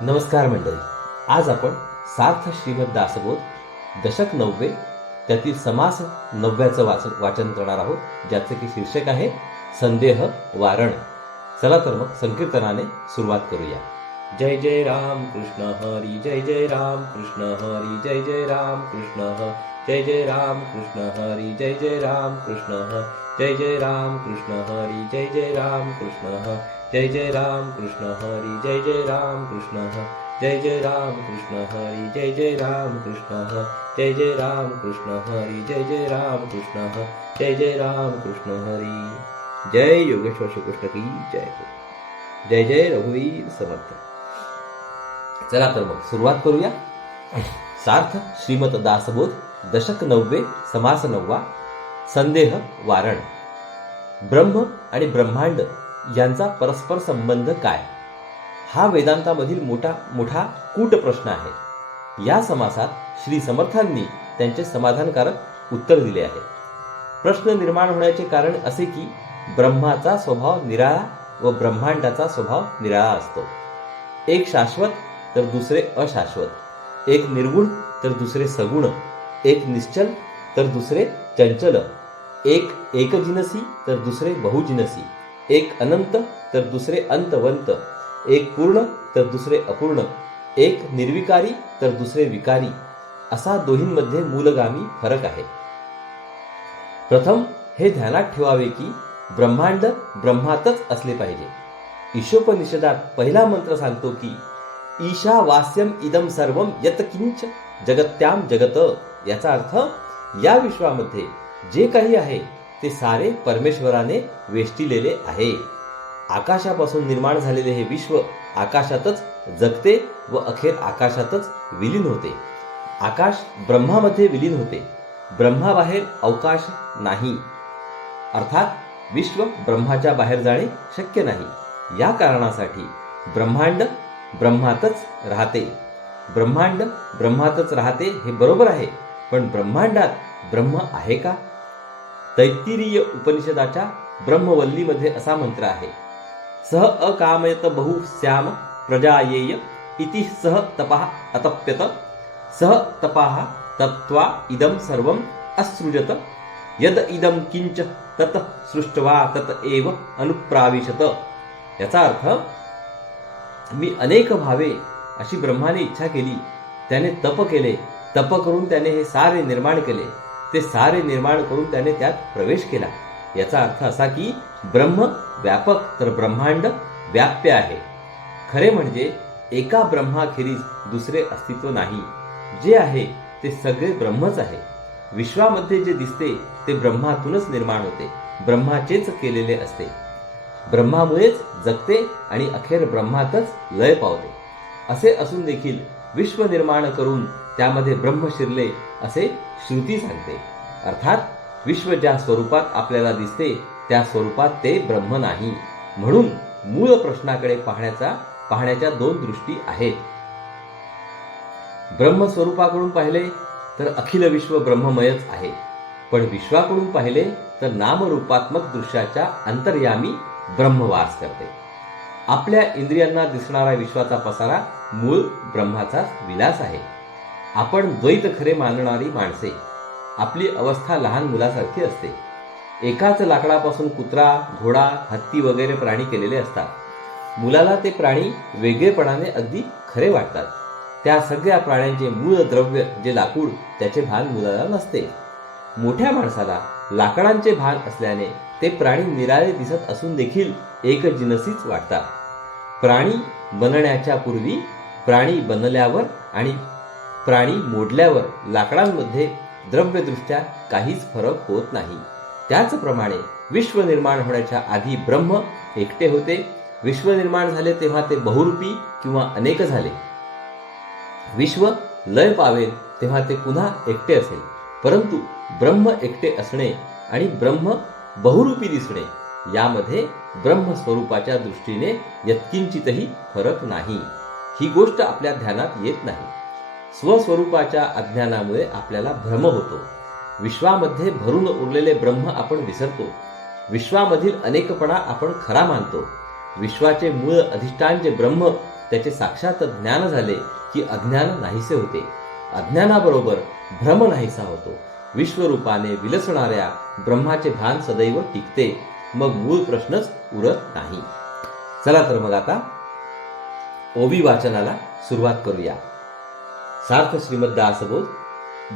नमस्कार मंडळी. आज आपण सार्थ श्रीमद दासबोध दशक 9 त्यातील समास 9 वाचन करणार आहोत, ज्याचे की शीर्षक आहे संदेह वारण. चला तर मग संकीर्तनाने सुरुवात करूया. जय जय राम कृष्ण हरी, जय जय राम कृष्ण हरी, जय जय राम कृष्ण जय जय राम कृष्ण हरी, जय जय राम कृष्ण जय जय राम कृष्ण हरी, जय जय राम कृष्ण जय जय राम कृष्ण हरी, जय जय राम कृष्ण जय जय राम कृष्ण हरी, जय जय राम कृष्ण जय जय राम कृष्ण हरी, जय जय राम कृष्ण जय जय राम कृष्ण हरी. जय योगेश्वर श्रीकृष्ण की जय हो. जय जय रघुवीर समर्थ. चला तर मग सुरुवात करूया. सार्थ श्रीमद दासबोध दशक 9 समास 9 संदेह वारण. ब्रह्म आणि ब्रह्मांड यांचा परस्पर संबंध काय, हा वेदांतामधील मोठा कूट प्रश्न आहे. या समासात श्री समर्थांनी त्यांचे समाधानकारक उत्तर दिले आहे. प्रश्न निर्माण होण्याचे कारण असे की ब्रह्माचा स्वभाव निराळा व ब्रह्मांडाचा स्वभाव निराळा असतो. एक शाश्वत तर दुसरे अशाश्वत, एक निर्गुण तर दुसरे सगुण, एक निश्चल तर दुसरे चंचल, एक एकजिनसी तर दुसरे बहुजिनसी, एक अनंत तर दुसरे अंतवंत, एक पूर्ण तर दुसरे अपूर्ण, एक निर्विकारी तर दुसरे विकारी, असा दोहींमध्ये मूलगामी फरक आहे. प्रथम हे ध्यानात ठेवावे की ब्रह्मांड ब्रह्मातच असले पाहिजे. ईशोपनिषदात पहिला मंत्र सांगतो की ईशावास्यम इदम सर्वम यत किंच जगत्याम जगत. याचा अर्थ या विश्वामध्ये जे काही आहे ते सारे परमेश्वराने वेष्टिलेले आहे. आकाशापासून निर्माण झालेले हे विश्व आकाशातच जगते व अखेर आकाशातच विलीन होते. आकाश ब्रह्मामध्ये विलीन होते. ब्रह्माबाहेर अवकाश नाही, अर्थात विश्व ब्रह्माच्या बाहेर जाणे शक्य नाही. या कारणासाठी ब्रह्मांड ब्रह्मातच राहते. ब्रह्मांड ब्रह्मातच राहते हे बरोबर आहे, पण ब्रह्मांडात ब्रह्म आहे का? तैत्तिरीय उपनिषदाच्या ब्रह्मवल्लीमध्ये असा मंत्र आहे, सह अकामयत बहु श्याम प्रजायेय इति सह तपः अतप्यत सह तपः तत्वा इदम सर्वम असृजत यद इदम किंच तत सृष्टवा तत एव अनुप्राविशत. याचा अर्थ, मी अनेक भावे अशी ब्रह्माने इच्छा केली, त्याने तप केले, तप करून त्याने हे सारे निर्माण केले, ते सारे निर्माण करून त्याने त्यात प्रवेश केला. याचा अर्थ असा की ब्रह्म व्यापक तर ब्रह्मांड व्याप्य आहे. खरे म्हणजे एका ब्रह्माखेरीज दुसरे अस्तित्व नाही. जे आहे ते सगळे ब्रह्मच आहे. विश्वामध्ये जे दिसते ते ब्रह्मातूनच निर्माण होते, ब्रह्माचेच केलेले असते. ब्रह्मामुळेच जगते आणि अखेर ब्रह्मातच लय पावते. असे असून देखील विश्व निर्माण करून त्यामध्ये ब्रह्म शिरले असे श्रुती सांगते. अर्थात विश्व ज्या स्वरूपात आपल्याला दिसते त्या स्वरूपात ते ब्रह्म नाही. म्हणून मूळ प्रश्नाकडे पाहण्याच्या दोन दृष्टी आहेत. ब्रह्म स्वरूपाकडून पाहिले तर अखिल विश्व ब्रह्ममयच आहे, पण विश्वाकडून पाहिले तर नामरूपात्मक दृश्याच्या अंतर्यामी ब्रह्मवास करते. आपल्या इंद्रियांना दिसणारा विश्वाचा पसारा मूळ ब्रह्माचा विलास आहे. आपण द्वैत खरे मानणारी माणसे. आपली अवस्था लहान मुलासारखी असते. एकाच लाकडापासून कुत्रा, घोडा, हत्ती वगैरे प्राणी केलेले असतात. मुलाला ते प्राणी वेगळेपणाने अगदी खरे वाटतात. त्या सगळ्या प्राण्यांचे मूळ द्रव्य जे लाकूड, त्याचे भान मुलाला नसते. मोठ्या माणसाला लाकडांचे भान असल्याने ते प्राणी निराळे दिसत असून देखील एकजिनसीच वाटतात. प्राणी बनण्याच्या पूर्वी, प्राणी बनल्यावर आणि प्राणी मोडल्यावर लाकडांमध्ये द्रव्यदृष्ट्या काहीच फरक होत नाही. त्याचप्रमाणे विश्व निर्माण होण्याच्या आधी ब्रह्म एकटे होते. विश्व निर्माण झाले तेव्हा ते बहुरूपी किंवा अनेक झाले. विश्व लय पावेल तेव्हा ते पुन्हा एकटे असेल. परंतु ब्रह्म एकटे असणे आणि ब्रह्म बहुरूपी दिसणे यामध्ये ब्रह्मस्वरूपाच्या दृष्टीने यत्किंचितही फरक नाही. ही गोष्ट आपल्या ध्यानात येत नाही. स्वस्वरूपाच्या अज्ञानामुळे आपल्याला भ्रम होतो. विश्वामध्ये भरून उरलेले ब्रह्म आपण विसरतो. विश्वामधील अनेकपणा आपण खरा मानतो. विश्वाचे मूळ अधिष्ठान जे ब्रह्म त्याचे साक्षात ज्ञान झाले की अज्ञान नाहीसे होते. अज्ञानाबरोबर भ्रम नाहीसा होतो. विश्वरूपाने विलसणाऱ्या ब्रह्माचे भान सदैव टिकते. मग मूळ प्रश्नच उरत नाही. चला तर मग आता ओवी वाचनाला सुरुवात करूया. सार्थ श्रीमद दासबोध,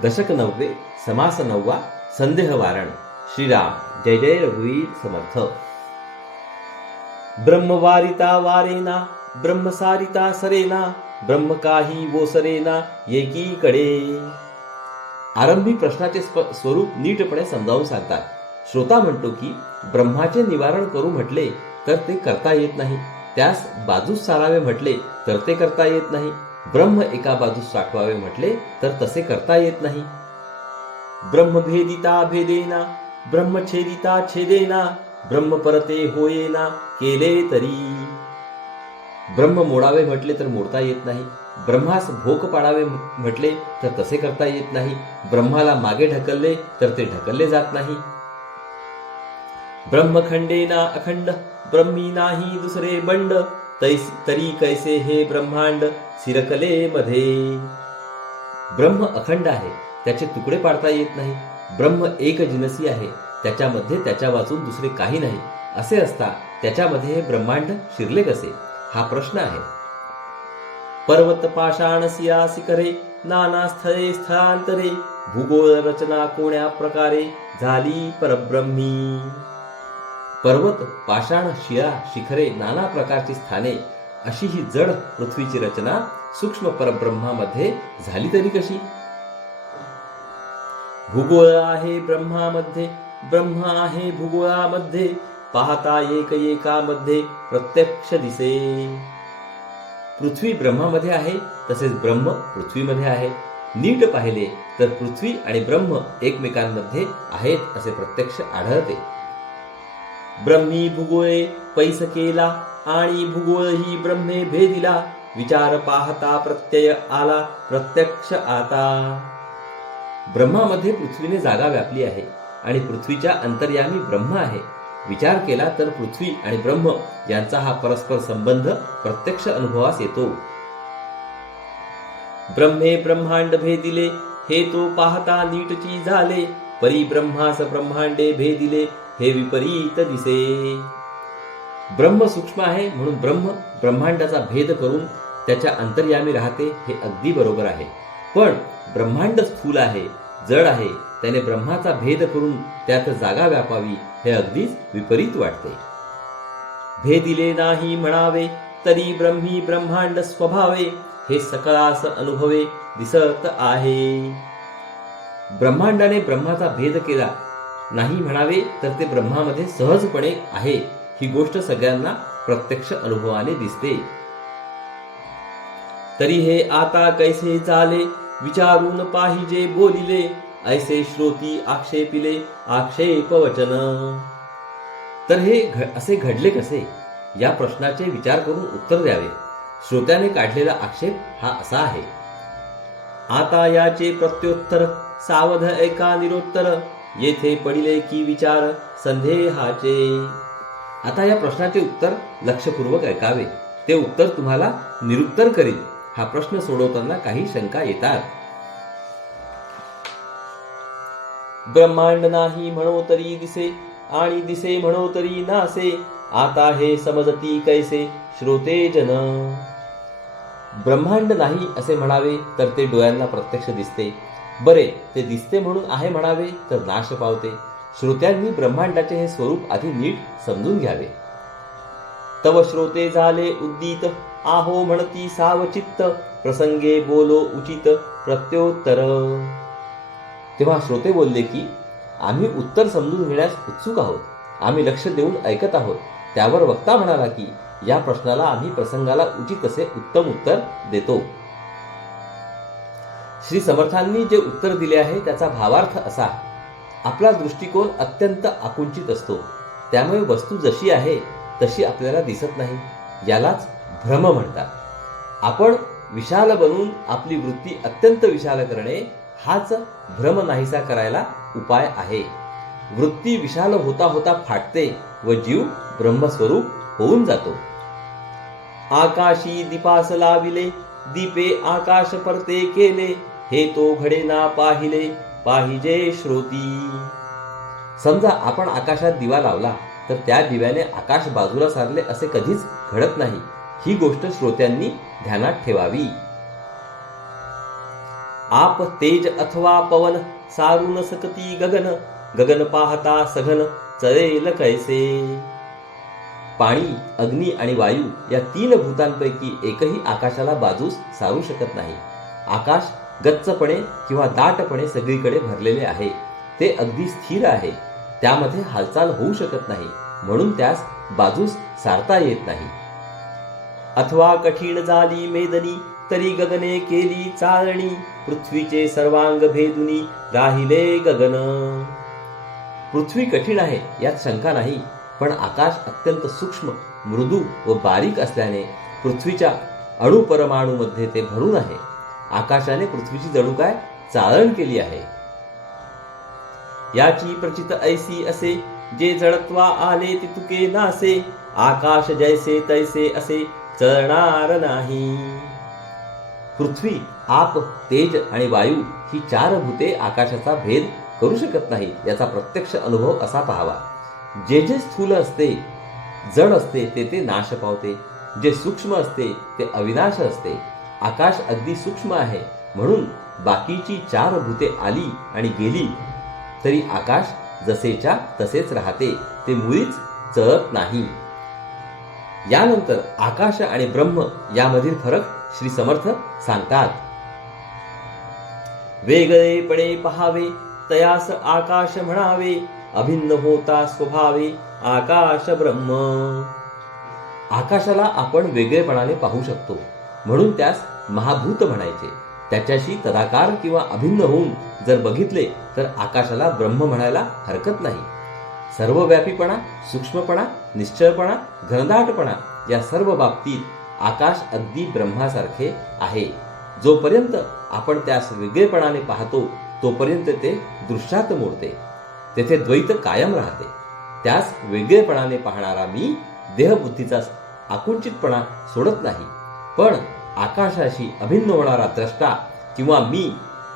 दशक 9, समास 9, संदेह वारण. श्रीराम. जय जय रघुवीर समर्थ. ब्रह्मवारिता वारेना, ब्रह्मसारिता सरेना, ब्रह्म काही वोसरेना एकीकडे. आरंभी प्रश्नाचे स्वरूप नीटपणे समजावून सांगतात. श्रोता म्हणतो की ब्रह्माचे निवारण करू म्हटले तर ते करता येत नाही, त्यास बाजूस सारावे म्हटले तर ते करता येत नाही, ब्रह्म एका बाजूस साठवावे म्हटले तर तसे करता येत नाही. ब्रह्मभेदिता भेदेना, ब्रह्मछेदिता छेदेना, ब्रह्म परते होयेना केले तरी. ब्रह्म मोडावे म्हटले तर मोडता येत नाही, ब्रह्मास भोक पाडावे म्हटले तर तसे करता येत नाही, ब्रह्माला मागे ढकलले तर ते ढकलले जात नाही. ब्रह्मखंडेना अखंड, ब्रह्मी नाही दुसरे बंड, तरी कैसे हे ब्रह्मांड सिरकले मध्ये. ब्रह्म अखंड आहे, त्याचे तुकडे पाडता येत नाही. ब्रह्म एक जिनसी आहे, त्याच्यामध्ये त्याच्या वाचून दुसरे काही नाही. असे असता त्याच्यामध्ये हे ब्रह्मांड शिरले कसे, हा प्रश्न आहे. पर्वत पाषाण सिया शिखरे, नाना स्थळे स्थळांतरे, भूगोळ रचना कोण्या प्रकारे झाली परब्रह्मी. पर्वत, पाषाण, शिळा, शिखरे, नाना प्रकारची स्थाने, अशी ही जड पृथ्वीची रचना सूक्ष्म परब्रह्मामध्ये झाली तरी कशी. भूगोळ आहे ब्रह्मामध्ये, ब्रह्म आहे भूगोळामध्ये, पाहता एक एकामध्ये प्रत्यक्ष दिसे. पृथ्वी ब्रह्मामध्ये आहे, तसेच ब्रह्म पृथ्वीमध्ये आहे. नीट पाहिले तर पृथ्वी आणि ब्रह्म एकमेकांमध्ये आहेत असे प्रत्यक्ष आढळते. ब्रह्मी भूगोळे पैस केला, आणि भूगोळ ही ब्रह्मे भेदिला, विचार पाहता प्रत्यय आला प्रत्यक्ष आता. ब्रह्मामध्ये पृथ्वीने जागा व्यापली आहे आणि पृथ्वीच्या अंतर्यामी ब्रह्म आहे. विचार केला तर पृथ्वी आणि ब्रह्म यांचा हा परस्पर संबंध प्रत्यक्ष अनुभवास येतो. ब्रह्मे ब्रह्मांड भेदिले, हे तो पाहता नीटची झाले, परी ब्रह्मास ब्रह्मांडे भेदिले, हे विपरीत दिसे. ब्रह्म सूक्ष्म आहे म्हणून ब्रह्म ब्रह्मांडाचा भेद करून त्याच्या अंतर्यामी राहते, हे अगदी बरोबर आहे. पण ब्रह्मांड स्थूल आहे, जड आहे, त्याने ब्रह्माचा भेद करून त्यात जागा व्यापावी हे अगदीच विपरीत वाटते. भेदिले नाही म्हणावे, तरी ब्रह्मी ब्रह्मांड स्वभावे, हे सकळास अनुभवे दिसत आहे. ब्रह्मांडाने ब्रह्माचा भेद केला नाही म्हणावे तर ते ब्रह्मामध्ये सहजपणे आहे, ही गोष्ट सगळ्यांना प्रत्यक्ष अनुभवाने दिसते. तरी हे आता कैसे झाले, विचारून पाहिजे बोलिले, ऐसे श्रोती आक्षेपिले आक्षेप वचन. तर हे असे घडले कसे, या प्रश्नाचे विचार करून उत्तर द्यावे. श्रोत्याने काढलेला आक्षेप हा असा आहे. आता याचे प्रत्युत्तर सावध ऐका निरोत्तर, येथे पडिले की विचार संदेहाचे. आता या प्रश्नाचे उत्तर लक्षपूर्वक ऐकावे, ते उत्तर तुम्हाला निरुत्तर करील. हा प्रश्न सोडवताना काही शंका येतात. ब्रह्मांड नाही म्हणो तरी दिसे, आणि दिसे म्हणो तरी नासे, आता हे समजती कैसे श्रोते जन. ब्रह्मांड नाही असे म्हणावे तर ते डोळ्यांना प्रत्यक्ष दिसते. बरे, ते दिसते म्हणून आहे म्हणावे तर नाश पावते. श्रोत्यांनी ब्रह्मांडाचे हे स्वरूप आधी नीट समजून घ्यावे. तव श्रोते झाले उद्दीत, आहो म्हणती सावचित्त, प्रसंगे बोलो उचित प्रत्योत्तर. तेव्हा श्रोते बोलले की आम्ही उत्तर समजून घेण्यास उत्सुक आहोत, आम्ही लक्ष देऊन ऐकत आहोत. त्यावर वक्ता म्हणाला की या प्रश्नाला आम्ही प्रसंगाला उचित असे उत्तम उत्तर देतो. श्री समर्थांनी जे उत्तर दिले आहे त्याचा भावार्थ असा. आपला दृष्टिकोन अत्यंत आकुंचित असतो, त्यामुळे वस्तू जशी आहे तशी आपल्याला दिसत नाही. यालाच भ्रम म्हणतात. आपण विशाल बनून आपली वृत्ती अत्यंत विशाल करणे हाच भ्रम नाहीसा करायला उपाय आहे. वृत्ती विशाल होता होता फाटते व जीव ब्रह्मस्वरूप होऊन जातो. आकाशी दीपास लाविले, दीपे आकाश परते केले, हे तो घडे ना पाहिले, पाहिजे श्रोती. समजा आपण आकाशात दिवा लावला तर त्या दिव्याने आकाश बाजूला सारले असे कधीच घडत नाही. ही गोष्ट श्रोत्यांनी ध्यानात ठेवावी. आप तेज अथवा पवन, सारून सकती गगन, गगन पाहता सघन, चळेल कैसे. पाणी, अग्नी आणि वायू या 3 भूतांपैकी एकही आकाशाला बाजूस सारू शकत नाही. आकाश गच्चपणे किंवा दाटपणे सगळीकडे भरलेले आहे. ते अगदी स्थिर आहे. त्यामध्ये हालचाल होऊ शकत नाही, म्हणून त्यास बाजूस सारता येत नाही. अथवा कठीण झाली मेदनी, तरी गगने केली चाळणी, पृथ्वीचे सर्वांग भेदुनी, राहिले गगन. पृथ्वी कठीण आहे यात शंका नाही, पण आकाश अत्यंत सूक्ष्म, मृदू व बारीक असल्याने पृथ्वीच्या अणुपरमाणूमध्ये ते भरून आहे. आकाशाने पृथ्वीची जणू काय चाळण केली आहे. याची प्रचित ऐसी असे, जे जडत्वा आले ते तुके नासे, आकाश जैसे तैसे असे चळणार नाही. पृथ्वी, आप, तेज आणि वायू ही 4 भूते आकाशाचा भेद करू शकत नाही. याचा प्रत्यक्ष अनुभव असा पाहावा. जे जे स्थूल असते, जड असते, ते नाश पावते. जे सूक्ष्म असते ते अविनाश असते. आकाश अगदी सूक्ष्म आहे, म्हणून बाकीची 4 भूते आली आणि गेली तरी आकाश जसेच्या तसेच राहते. ते मुळीच चळत नाही. यानंतर आकाश आणि ब्रह्म यामधील फरक श्री समर्थ सांगतात. वेगळेपणे पहावे, तयास आकाश म्हणावे, अभिन्न होता स्वभावे, आकाश ब्रह्म. आकाशाला आपण वेगळेपणाने पाहू शकतो, म्हणून त्यास महाभूत म्हणायचे. त्याच्याशी तदाकार किंवा अभिन्न होऊन जर बघितले तर आकाशाला ब्रह्म म्हणायला हरकत नाही. सर्वव्यापीपणा, सूक्ष्मपणा, निश्चळपणा, घनदाटपणा या सर्व बाबतीत आकाश अगदी ब्रह्मासारखे आहे. जोपर्यंत आपण त्यास वेगळेपणाने पाहतो तोपर्यंत ते दृश्यात मोडते. तेथे द्वैत कायम राहते. त्यास वेगळेपणाने पाहणारा मी देहबुद्धीचा आकुंचितपणा सोडत नाही. पण आकाशाशी अभिन्न होणारा द्रष्टा किंवा मी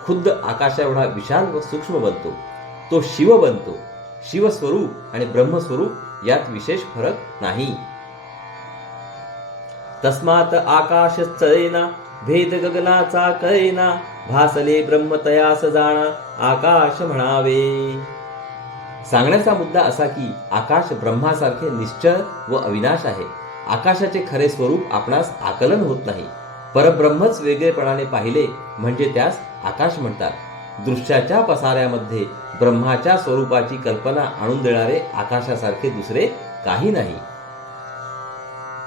खुद्द आकाशा एवढा विशाल व सूक्ष्म बनतो. तो शिव बनतो. शिवस्वरूप आणि ब्रह्मस्वरूप यात विशेष फरक नाही. तस्मात आकाश चळेना, भेद गगनाचा कळेना, भासले ब्रह्म तयास जाणा, आकाश म्हणावे. सांगण्याचा मुद्दा असा की आकाश ब्रह्मासारखे निश्चळ व अविनाश आहे. आकाशाचे खरे स्वरूप आपणास आकलन होत नाही. परब्रह्मच वेगळेपणाने पाहिले म्हणजे त्यास आकाश म्हणतात. दृश्याच्या पसाऱ्यामध्ये ब्रह्माच्या स्वरूपाची कल्पना आणून देणारे आकाशासारखे दुसरे काही नाही.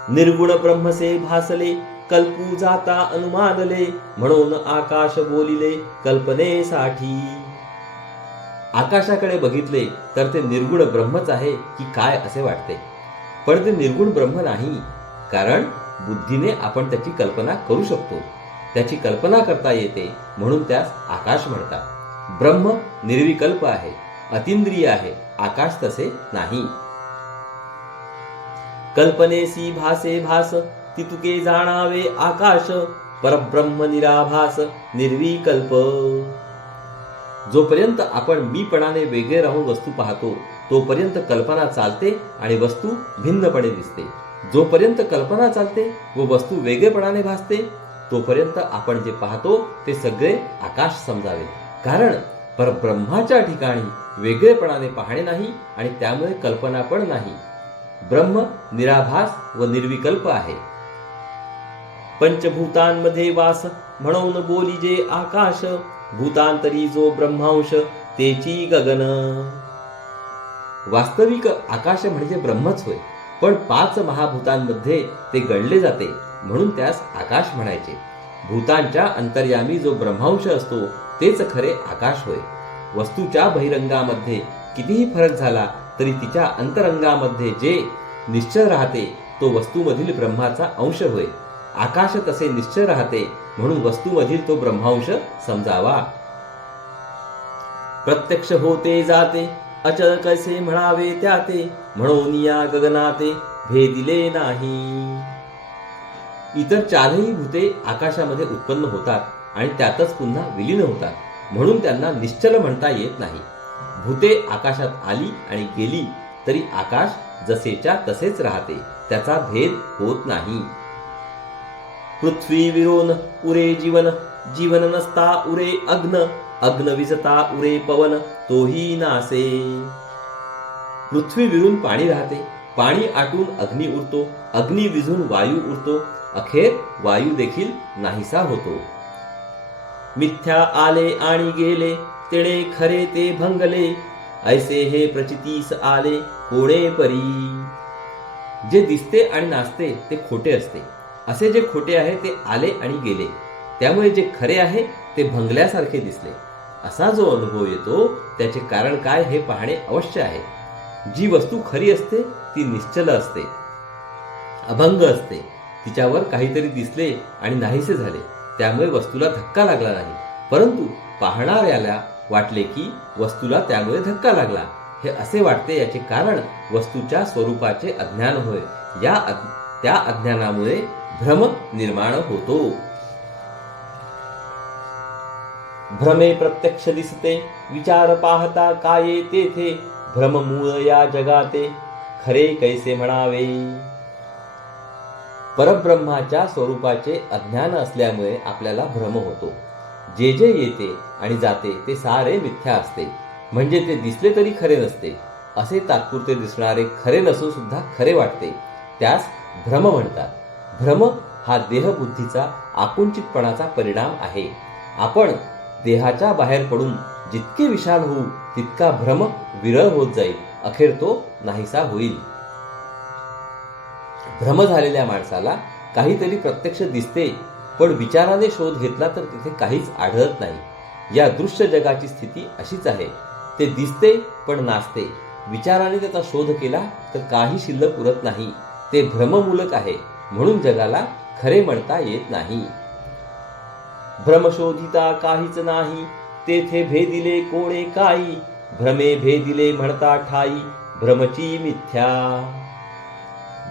निर्गुण ब्रह्मसे भासले, कल्पू जाता अनुमानले, म्हणून आकाश बोलिले कल्पनेसाठी. आकाशाकडे बघितले तर ते निर्गुण ब्रह्मच आहे की काय असे वाटते, पण ते निर्गुण ब्रह्म नाही. कारण बुद्धीने आपण त्याची कल्पना करू शकतो. त्याची कल्पना करता येते, म्हणून त्यास आकाश म्हणतात. ब्रह्म निर्विकल्प आहे, अतींद्रिय आहे. आकाश तसे नाही. कल्पनेसी भासे भास, तितुके जाणावे आकाश, परब्रह्म निराभास, निर्विकल्प. जोपर्यंत आपण मीपणाने वेगळे राहून वस्तू पाहतो तोपर्यंत कल्पना चालते आणि वस्तू भिन्नपणे दिसते. जोपर्यंत कल्पना चालते व वस्तू वेगळेपणाने भासते तोपर्यंत आपण जे पाहतो ते सगळे आकाश समजावे. कारण परब्रह्माच्या ठिकाणी वेगळेपणाने पाहणे नाही आणि त्यामुळे कल्पना पण नाही. ब्रह्म निराभास व निर्विकल्प आहे. पंचभूतांमध्ये वास, म्हणून बोली जे आकाश, भूतांतरी जो ब्रह्मांश, तेची गगन. वास्तविक आकाश म्हणजे ब्रह्मच होय, पण 5 महाभूतांमध्ये ते गणले जाते, म्हणून त्यास आकाश म्हणायचे. भूतांच्या अंतर्यामी जो ब्रह्मांश असतो तेच खरे आकाश होय. वस्तूच्या बहिरंगामध्ये कितीही फरक झाला तरी तिच्या अंतरंगामध्ये जे निश्चळ राहते तो वस्तूमधील ब्रह्माचा अंश होय. आकाश तसे निश्चळ राहते, म्हणून वस्तूमधील तो ब्रह्मांश समजावा. प्रत्यक्ष होते जाते, अचल कैसे म्हणावे त्याते, म्हणून या गगनाते भेदिले नाही. इतर चारही भूते आकाशामध्ये उत्पन्न होतात आणि त्यातच पुन्हा विलीन होतात, म्हणून त्यांना निश्चल म्हणता येत नाही. भूते आकाशात आली आणि गेली तरी आकाश जसेच्या तसेच राहते, त्याचा भेद होत नाही. पृथ्वी विरोन उरे जीवन, जीवन नसता उरे अग्न, अग्न विजता उरे पवन, तोही नासे. पृथ्वी विरून पाणी राहते, पाणी आटून अग्नी उरतो, अग्नी विझून वायू उरतो, अखेर वायू देखील नाहीसा होतो. मिथ्या आले आणि गेले, तेणे खरे ते भंगले, ऐसे हे प्रचितीस आले कोणे परी. जे दिसते आणि नाचते ते खोटे असते, असे जे खोटे आहे ते आले आणि गेले, त्यामुळे जे खरे आहे ते भंगल्यासारखे दिसले. असा जो अनुभव येतो त्याचे कारण काय हे पाहणे अवश्य आहे. जी वस्तू खरी असते ती निश्चल असते, अभंग असते. तिच्यावर काहीतरी दिसले आणि नाहीसे झाले, त्यामुळे वस्तूला धक्का लागला नाही, परंतु पाहणाऱ्याला वाटले की वस्तूला त्यामुळे धक्का लागला. हे असे वाटते याचे कारण वस्तूच्या स्वरूपाचे अज्ञान होय. त्या अज्ञानामुळे भ्रम निर्माण होतो. भ्रमे प्रत्यक्ष दिसते, विचार पाहता काये तेथे, भ्रम मूळ या जगाते, खरे कैसे म्हणावे. परब्रह्माच्या स्वरूपाचे अज्ञान असल्यामुळे आपल्याला भ्रम होतो. जे जे येते आणि जाते ते सारे मिथ्या असते, म्हणजे ते दिसले तरी खरे नसते. असे तात्पुरते दिसणारे खरे नसून सुद्धा खरे वाटते, त्यास भ्रम म्हणतात. भ्रम हा देहबुद्धीचा आकुंचितपणाचा परिणाम आहे. आपण देहाच्या बाहेर पडून जितके विशाल होऊ तितका भ्रम विरळ होत जाईल, अखेर तो नाहीसा होईल. भ्रम झालेल्या माणसाला काहीतरी प्रत्यक्ष दिसते, पण विचाराने शोध घेतला तर तिथे काहीच आढळत नाही. या दृश्य जगाची स्थिती अशीच आहे. ते दिसते पण नाचते. विचाराने त्याचा शोध केला तर काही शिल्लक उरत नाही. ते भ्रममूलक आहे, म्हणून जगाला खरे म्हणता येत नाही. भ्रमशोधिता काहीच नाही, तेथे भेदिले कोणे काही, भ्रमे भेदिले म्हणता ठाई, भ्रमची मिथ्या.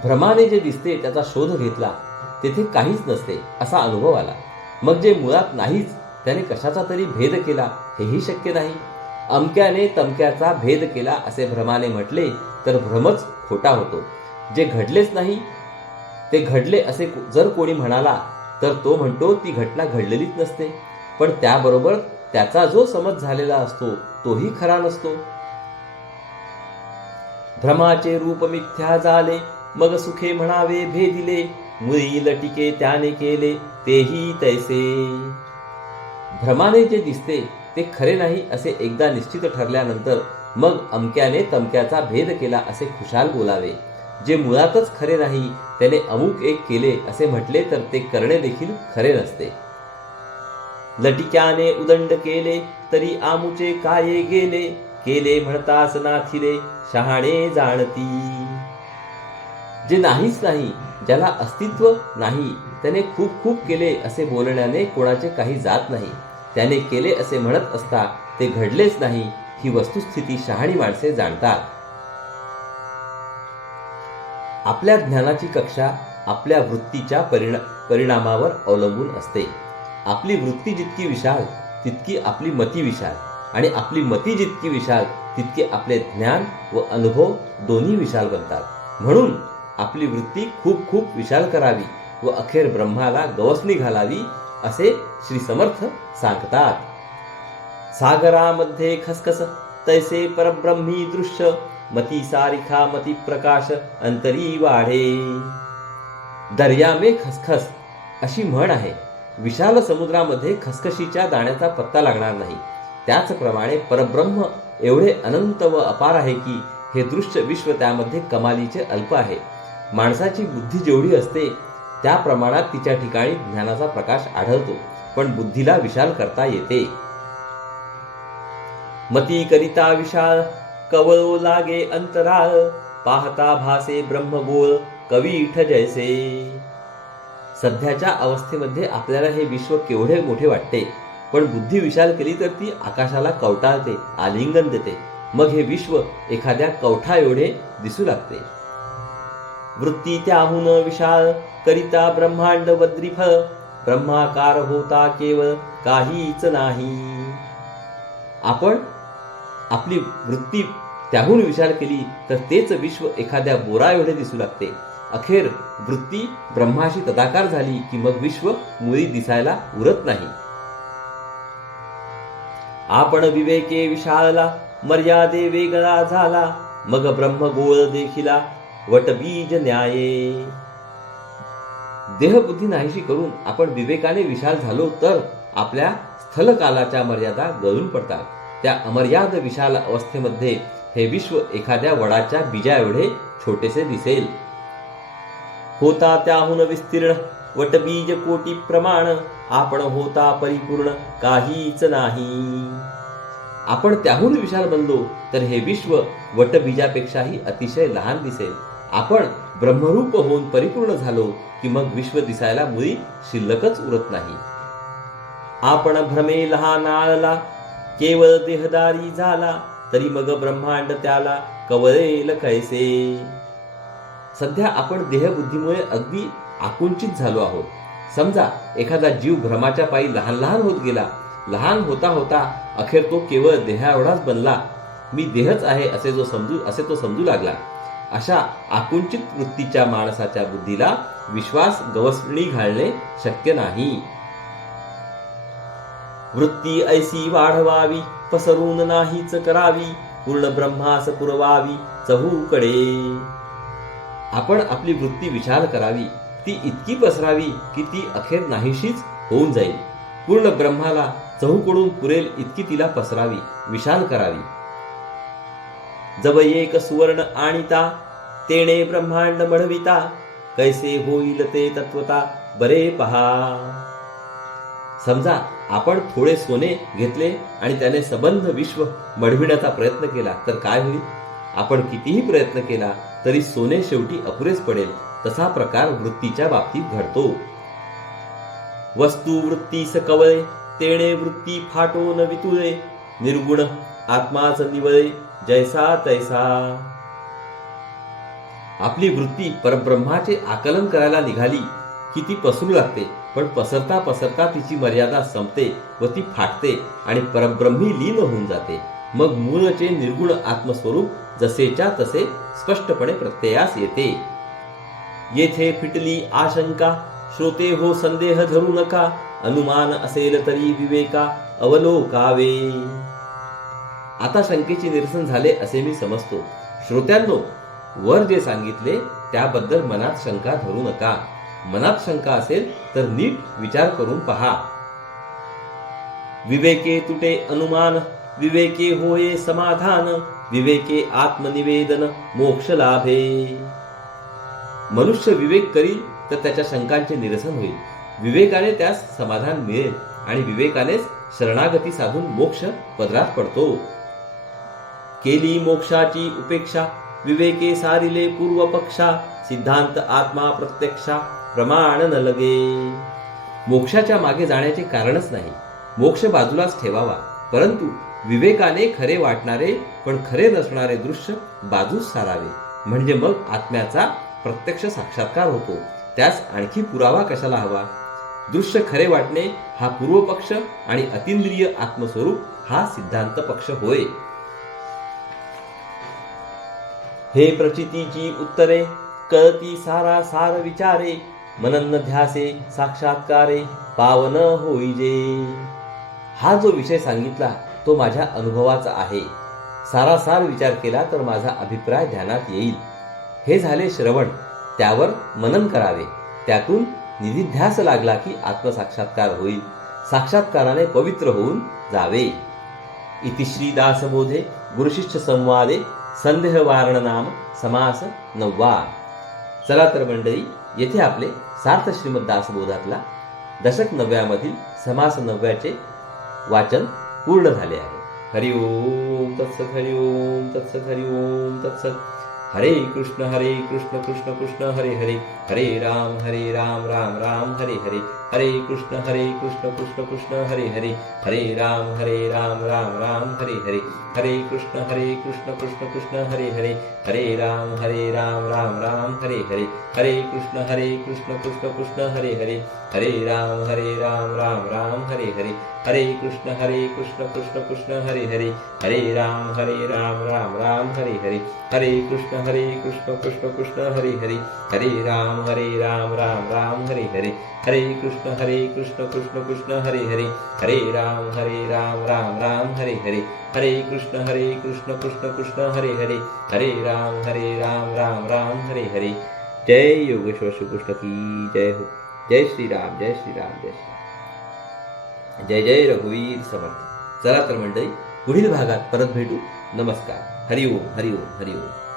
भ्रमाने जे दिसते त्याचा शोध घेतला, तेथे काहीच नसते असा अनुभव आला. मग जे मुळात नाहीच त्याने कशाचा तरी भेद केला हेही शक्य नाही. अमक्याने तमक्याचा भेद केला असे भ्रमाने म्हटले तर भ्रमच खोटा होतो. जे घडलेच नाही ते घडले असे जर कोणी म्हणाला तर तो म्हणतो ती घटना घडलेलीच नसते, पण त्याबरोबर त्याचा जो समज झालेला असतो तोही खरा नसतो. भ्रमाचे रूप मिथ्या झाले, मग सुखे म्हणावे भेदिले, मुळी लटिके त्याने केले तेही तैसे. भ्रमाने जे दिसते ते खरे नाही असे एकदा निश्चित ठरल्यानंतर मग अमक्याने तमक्याचा भेद केला असे खुशाल बोलावे. जे मुळातच खरे नाही त्याने अमुक एक केले असे म्हटले तर ते करणे देखील खरे नसते. लटिक्याने उदंड केले तरी आमुचे काये गेले, केले म्हणतास नाथिले शहाणे जाणती. जे नाहीच नाही, ज्याला अस्तित्व नाही, त्याने खूप खूप केले असे बोलण्याने कोणाचे काही जात नाही. त्याने केले असे म्हणत असता ते घडलेच नाही ही वस्तुस्थिती शहाणी माणसे जाणतात. आपल्या ज्ञानाची कक्षा आपल्या वृत्तीच्या परिणामावर अवलंबून असते. आपली वृत्ती जितकी विशाल तितकी आपली मती विशाल, आणि आपली मती जितकी विशाल तितके आपले ज्ञान व अनुभव दोन्ही विशाल बनतात. म्हणून आपली वृत्ती खूप खूप विशाल करावी व अखेर ब्रह्माला गवसणी घालावी असे श्री समर्थ सांगतात. सागरामध्ये खसखस तैसे परब्रह्मी दृश्य, मती सारिखा मती प्रकाश अंतरी वाढे. दर्या में खसखस अशी म्हण आहे. विशाल समुद्रामध्ये खसखशीच्या दाण्याचा पत्ता लागणार नाही. त्याचप्रमाणे परब्रह्म एवढे अनंत व अपार आहे की हे दृश्य विश्व त्यामध्ये कमालीचे अल्प आहे. माणसाची बुद्धी जेवढी असते त्या प्रमाणात तिच्या ठिकाणी ज्ञानाचा प्रकाश आढळतो, पण बुद्धीला विशाल करता येते. मती करिता विशाल कवळो लागे अंतराळ, पाहता भासे ब्रह्मगोळ कवीठ जैसे. सध्याच्या अवस्थेमध्ये आपल्याला हे विश्व केवढे मोठे वाटते, पण बुद्धी विशाल केली तर ती आकाशाला कवटाळते, आलिंगन देते. मग हे विश्व एखाद्या कवठा एवढे दिसू लागते. वृत्ती त्याहून विशाल करिता ब्रह्मांड वद्रीफळ ब्रह्माकार होता केवळ काहीच नाही. आपण आपली वृत्ती त्याहून विशाल केली तर तेच विश्व एखाद्या बोरा एवढे दिसू लागते. अखेर वृत्ती ब्रह्माशी तदाकार झाली की मग विश्व मुळी दिसायला उरत नाही. आपण विवेके विशाळला मर्यादे वेगळा झाला मग ब्रह्म गोळ देखिला वटबीज न्याये. देहबुद्धी नाहीशी करून आपण विवेकाने विशाल झालो तर आपल्या स्थलकालाच्या मर्यादा गळून पडतात. त्या अमर्याद विशाल अवस्थेमध्ये हे विश्व एखाद्या वडाच्या बीजा एवढे छोटेसे दिसेल. होता त्याहून विस्तीर्ण वटबीज कोटी प्रमाण आपण होता परिपूर्ण काहीच नाही. आपण त्याहून विशाल बनलो तर हे विश्व वटबीजापेक्षाही अतिशय लहान दिसेल. आपण ब्रह्मरूप होऊन परिपूर्ण झालो की मग विश्व दिसायला मुळी शिल्लकच उरत नाही. आपण भ्रमे लहानाळला केवळ देहदारी झाला तरी मग ब्रह्मांड त्याला कवळेल कैसे. सध्या आपण देहबुद्धीमुळे अगदी आकुंचित झालो आहोत. समजा एखादा जीव भ्रमाच्या पायी लहान लहान होत गेला. लहान होता होता अखेर तो केवळ देहा एवढाच बनला. मी देहच आहे असे तो समजू लागला. अशा आकुंचित वृत्तीच्या माणसाच्या बुद्धीला विश्वास गवसणी घालणे शक्य नाही. वृत्ती ऐसी वाढवावी पसरून नाहीच करावी पूर्ण ब्रह्मास पुरवावी चहूकडे. आपण आपली वृत्ती विशाल करावी, ती इतकी पसरावी की ती अखेर नाहीशीच होऊन जाईल. पूर्ण ब्रह्माला चहूकडून पुरेल इतकी तिला पसरावी, विशाल करावी. जब एक सुवर्ण आणिता तेणे ब्रह्मांड मढविता कैसे होईल ते तत्वता बरे पहा. समजा आपण थोडे सोने घेतले आणि त्याने संबंध विश्व मढविण्याचा प्रयत्न केला तर काय होईल. आपण कितीही प्रयत्न केला तरी सोने शेवटी अपुरेच पडेल. तसा प्रकार वृत्तीच्या बाबतीत घडतो. वस्तू वृत्तीस कवळे तेणे वृत्ती फाटो न वितुळे निर्गुण आत्माच निवळे जैसा तैसा. आपली वृत्ती परब्रह्माचे आकलन करायला निघाली की ती पसरू लागते. पण पसरता पसरता तिची मर्यादा संपते व ती फाटते आणि परब्रह्मी लीन होऊन जाते. मग मूळचे निर्गुण आत्मस्वरूप जसेच्या तसे स्पष्टपणे प्रत्ययास येते. येथे फिटली आशंका श्रोते हो संदेह धरू नका अनुमान असेल तरी विवेका अवलोकावे. आता शंकेचे निरसन झाले असे मी समजतो. श्रोत्यांनो, वर जे सांगितले त्याबद्दल मनात शंका धरू नका. मनात शंका असेल तर नीट विचार करून पहा. विवेके तुटे अनुमान विवेके होये समाधान विवेके आत्मनिवेदन मोक्ष लाभे. मनुष्य विवेक करील तर त्याच्या शंकांचे निरसन होईल. विवेकाने त्यास समाधान मिळेल आणि विवेकानेच शरणागती साधून मोक्ष पदरात पडतो. केली मोक्षाची उपेक्षा विवेके सारिले पूर्व पक्षा सिद्धांत आत्मा प्रत्यक्षा प्रमाण न लगे. मोक्षाच्या मागे जाण्याचे कारणच नाही. मोक्ष बाजूलाच ठेवावा. परंतु विवेकाने खरे वाटणारे पण खरे नसणारे दृश्य बाजूस सारावे. म्हणजे मग आत्म्याचा प्रत्यक्ष साक्षात्कार होतो. त्यास आणखी पुरावा कशाला हवा. दृश्य खरे वाटणे हा पूर्व पक्ष आणि अतिंद्रिय आत्मस्वरूप हा सिद्धांत पक्ष होय. हे प्रचितीची उत्तरे कळती सारा सार विचारे मनन ध्यासे साक्षात्कारे पावन होईजे. हा जो विषय सांगितला तो माझ्या अनुभवाचा आहे. सारासार विचार केला तर माझा अभिप्राय ध्यानात येईल. हे झाले श्रवण. त्यावर मनन करावे. त्यातून निधिध्यास लागला की आत्मसाक्षात्कार होईल. साक्षात्काराने पवित्र होऊन जावे. इति श्री दासबोधे गुरुशिष्य संवादे संदेह वारण नाम समास 9. चला तर मंडळी, येथे आपले सार्थ श्रीमद दासबोधातला दशक 9 मधील समास 9 वाचन पूर्ण झाले आहे. हरि ओम तत्सत. हरि ओम तत्सत. हरि ओम तत्सत. हरे कृष्ण कृष्ण कृष्ण हरे हरे हरे राम राम राम हरे हरे हरे कृष्ण कृष्ण कृष्ण हरे हरे, हरे राम राम राम हरे हरे, हरे कृष्ण कृष्ण कृष्ण हरे हरे, हरे राम राम राम हरे हरे, हरे कृष्ण कृष्ण कृष्ण हरे हरे, हरे राम राम राम हरे हरे, हरे कृष्ण कृष्ण कृष्ण हरे हरे, हरे राम राम राम हरे हरे, हरे कृष्ण कृष्ण कृष्ण हरे हरे, हरे राम राम राम हरे हरे, हरे कृष्ण कृष्ण कृष्ण हरे हरे, हरे राम राम राम हरे हरे, हरे कृष्ण कृष्ण कृष्ण हरे हरे, हरे राम राम राम हरे हरे. जय योगेश्वर श्री कृष्ण की जय हो. जय श्रीराम जय श्रीराम जय श्रीराम. जय जय रघुवीर समर्थ. चला तर मंडळी, पुढील भागात परत भेटू. नमस्कार. हरिओम हरिओम हरिओम.